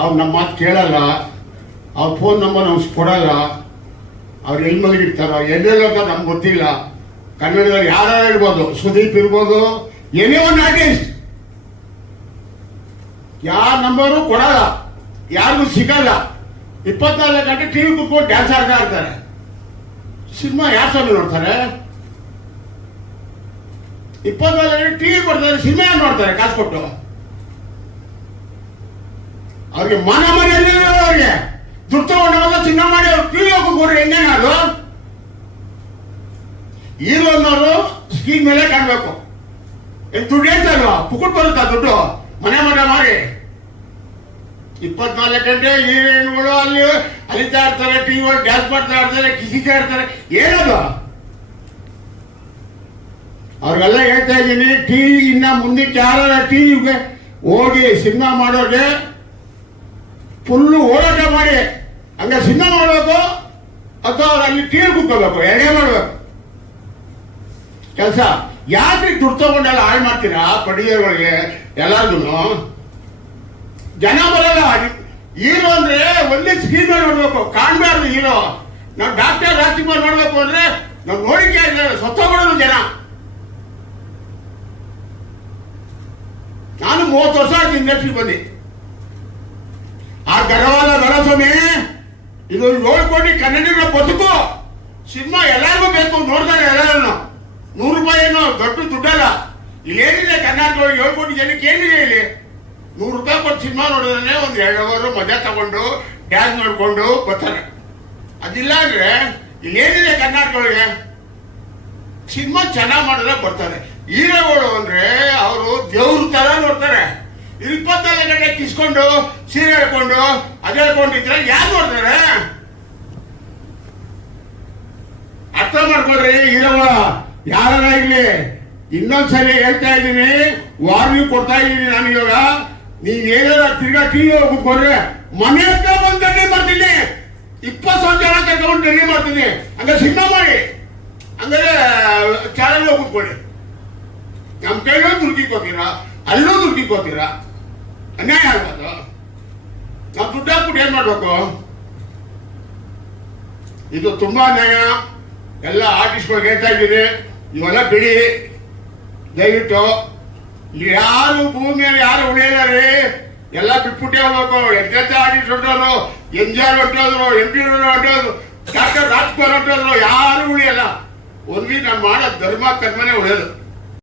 ಅವ್ರು ನಮ್ಮ ಮಾತು ಕೇಳಲ್ಲ, ಅವ್ರ ಫೋನ್ ನಂಬರ್ ನಮ್ಗೆ ಕೊಡಲ್ಲ, ಅವ್ರು ಎಲ್ಲಿ ಮಲಗಿರ್ತಾರೋ ಅಂತ ನಮ್ಗೆ ಗೊತ್ತಿಲ್ಲ. ಕನ್ನಡದಲ್ಲಿ ಯಾರು ಇರ್ಬೋದು ಸುದೀಪ್ ಇರ್ಬೋದು ಎನಿ ಒನ್ ಆರ್ಟಿಸ್ಟ್ ಯಾರ ನಂಬರು ಕೊಡಲ್ಲ, ಯಾರಿಗೂ ಸಿಗಲ್ಲ. ಇಪ್ಪತ್ನಾಲ್ಕು ಗಂಟೆ ಟಿವಿ ಕುತ್ಕೊಂಡು ಡ್ಯಾನ್ಸ್ ಆಡ್ತಾ ಇರ್ತಾರೆ. ಸಿನಿಮಾ ಯಾರು ಸ್ವಾಮಿ ನೋಡ್ತಾರೆ? ಇಪ್ಪತ್ನಾಲ್ಕು ಗಂಟೆ ಟಿವಿ ಕೊಡ್ತಾರೆ, ಸಿನಿಮಾ ನೋಡ್ತಾರೆ, ಕಾಸು ಕೊಟ್ಟು? ಅವ್ರಿಗೆ ಮನ ಮನೆಯಲ್ಲಿ ಅವ್ರಿಗೆ. ದುಡ್ಡು ತಗೊಂಡವಲ್ಲ ಚಿನ್ನ ಮಾಡಿ ಅವ್ರು ಕೀಳೋಕು ಕೊಡ್ರಿ ಹೆಂಗೇನ ಅದು? ಅನ್ನೋರು ಸ್ಕ್ರೀನ್ ಮೇಲೆ ಕಾಣಬೇಕು. ಏನ್ ದುಡ್ಡು ಹೇಳ್ತಾರಲ್ವಾ ಪುಕುಟ್ ಬರುತ್ತಾ ದುಡ್ಡು? ಮನೆ ಮನೆ ಮಾಡಿ. ಇಪ್ಪತ್ನಾಲ್ಕು ಗಂಟೆ ಹೀರೋಯಿನ್ಗಳು ಅಲ್ಲಿ ಅಲಿತಾ ಇರ್ತಾರೆ ಟಿವಿ ಒಳಗೆ ಡ್ಯಾನ್ಸ್ ಮಾಡ್ತಾ ಇರ್ತಾರೆ, ಕಿಸಿತಾ ಇರ್ತಾರೆ. ಏನದು? ಅವ್ರಿಗೆಲ್ಲ ಹೇಳ್ತಾ ಇದ್ದೀನಿ ಟಿವಿ ಇನ್ನ ಮುಂದಕ್ಕೆ ಯಾರ ಟಿವಿಗೆ ಹೋಗಿ ಸಿನಿಮಾ ಮಾಡೋರಿಗೆ ಫುಲ್ಲು ಹೋರಾಟ ಮಾಡಿ, ಹಂಗ ಸಿನ್ನ ಮಾಡಬೇಕು, ಅಥವಾ ಅಲ್ಲಿ ಟೀರ್ ಕುಕ್ಕೋಬೇಕು ಎರಡೇ ಮಾಡಬೇಕು. ಕೆಲಸ ಯಾಕೆ ದುಡ್ಡು ತಗೊಂಡೆಲ್ಲ ಹಾಳು ಮಾಡ್ತೀರಾ, ಪಡಿಗೆಗಳಿಗೆ ಎಲ್ಲರಿಗೂ ಜನ ಬರಲ್ಲ ಹೀರೋ ಅಂದ್ರೆ ಒಂದೇ ಸ್ಕ್ರೀನ್ ಮೇಲೆ ನೋಡ್ಬೇಕು, ಕಾಣ್ಬಾರ್ದು ಹೀರೋ. ನಾವು ಡಾಕ್ಟರ್ ರಾಜ್ಕುಮಾರ್ ನೋಡ್ಬೇಕು ಅಂದ್ರೆ ನಾವು ನೋಡಿಕೆ ಸತ್ತೋಗೋದು ಜನ. ನಾನು ಮೂವತ್ತು ವರ್ಷ ಆಯ್ತು ಇಂಡಸ್ಟ್ರಿಗೆ ಬಂದು. ಗರ್ವಾದ ನರಸ್ವಾಮಿ, ಇದು ನೋಡ್ಕೊಂಡು ಕನ್ನಡಿಗರ ಬದುಕು. ಸಿನಿಮಾ ಎಲ್ಲರಿಗೂ ಬೇಕು, ನೋಡ್ತಾರೆ ಎಲ್ಲರೂ ನೂರು ರೂಪಾಯಿ ಏನು ದೊಡ್ಡ ದುಡ್ಡಲ್ಲ. ಇಲ್ಲಿ ಏನಿದೆ ಕರ್ನಾಟಕದೊಳಗೆ ಏಳು ಕೋಟಿ ಜನಕ್ಕೆ ಏನಿದೆ ಇಲ್ಲಿ? ನೂರು ರೂಪಾಯಿ ಕೊಟ್ಟು ಸಿನಿಮಾ ನೋಡಿದ್ರೆ ಒಂದು ಎರಡು ಅವರು ಮಜಾ ತಗೊಂಡು ಡ್ಯಾನ್ಸ್ ನೋಡಿಕೊಂಡು ಬರ್ತಾರೆ. ಅದಿಲ್ಲ ಅಂದ್ರೆ ಇಲ್ಲಿ ಏನಿದೆ ಕರ್ನಾಟಕದೊಳಗೆ? ಸಿನಿಮಾ ಚೆನ್ನಾಗಿ ಮಾಡಿದ್ರೆ ಬರ್ತಾರೆ. ಹೀರೋಗಳು ಅಂದ್ರೆ ಅವರು ದೇವ್ರ ತರ ನೋಡ್ತಾರೆ. ಇಪ್ಪತ್ತಾರು ಗಂಟೆ ಕಿಸ್ಕೊಂಡು ಸೀರೆ ಹೇಳ್ಕೊಂಡು, ಅದೇ ಹೇಳ್ಕೊಂಡಿದ್ರೆ ಯಾರು ನೋಡ್ತಾರೆ? ಅರ್ಥ ಮಾಡ್ಕೊಳ್ರಿ ಇರವ ಯಾರ ಇರ್ಲಿ? ಇನ್ನೊಂದ್ಸಲಿ ಹೇಳ್ತಾ ಇದ್ದೀನಿ ವಾರ್ನಿಂಗ್ ಕೊಡ್ತಾ ಇದ್ದೀನಿ ನಾನು ಇವಾಗ. ನೀನ್ ಏನಾರ ತಿರ್ಗಾ ಟಿವಿ ಹೋಗ್ಬಿಟ್ಕೊಂಡ್ರೆ ಮನೆ ಹತ್ರ ಬಂದು ರೆಡಿ ಮಾಡ್ತೀನಿ. ಇಪ್ಪತ್ತು ಸಾವಿರ ಜನ ತಗೊಂಡು ರೆಡಿ ಮಾಡ್ತೀನಿ. ಹಂಗ ಸಿನಿಮಾ ಮಾಡಿ. ಹಂಗಾರೆ ಚಾನಲ್ ಕೂತ್ಕೊಳ್ಳಿ. ನಮ್ಮ ಕೈಲೂ ದುಡ್ಡಿಕೋತೀರಾ ಅಲ್ಲೂ ದುಡ್ಡಿಕೋತೀರಾ ಅನ್ಯಾಯ ಆಗ್ಬೋದು ನಾವು ದುಡ್ಡು ಹಾಕ್ಬಿಟ್ಟು ಏನು ಮಾಡಬೇಕು? ಇದು ತುಂಬಾ ಅನ್ಯಾಯ ಎಲ್ಲ ಆರ್ಟಿಸ್ಟ್ಗಳಿಗೆ ಹೇಳ್ತಾ ಇದ್ದೀನಿ. ಇವೆಲ್ಲ ಬಿಡಿ. ದಯವಿಟ್ಟು ಯಾರು ಭೂಮಿಯಲ್ಲಿ ಯಾರು ಉಳಿಯಲ್ಲ ರೀ? ಎಲ್ಲ ಬಿಟ್ಬಿಟ್ಟೆ ಹೋಗ್ಬೇಕು. ಎಂತೆಂತ ಆರ್ಟಿಸ್ಟ್ ಹೊಟ್ಟೋರು ಎಂ ಜಿ ಆರ್ ಹೊಟ್ಟೋದ್ರು ಎಂ ಪಿ ಹೊಟ್ಟೋದ್ರು ಡಾಕ್ಟರ್ ರಾಜ್ಕುಮಾರ್ ಹೊಟ್ಟೋದ್ರು ಯಾರು ಉಳಿಯಲ್ಲ? ಒಂದ್ವಿ ನಾನು ಮಾಡೋ ಧರ್ಮ, ಕರ್ಮನೇ ಉಳಿಯೋದು.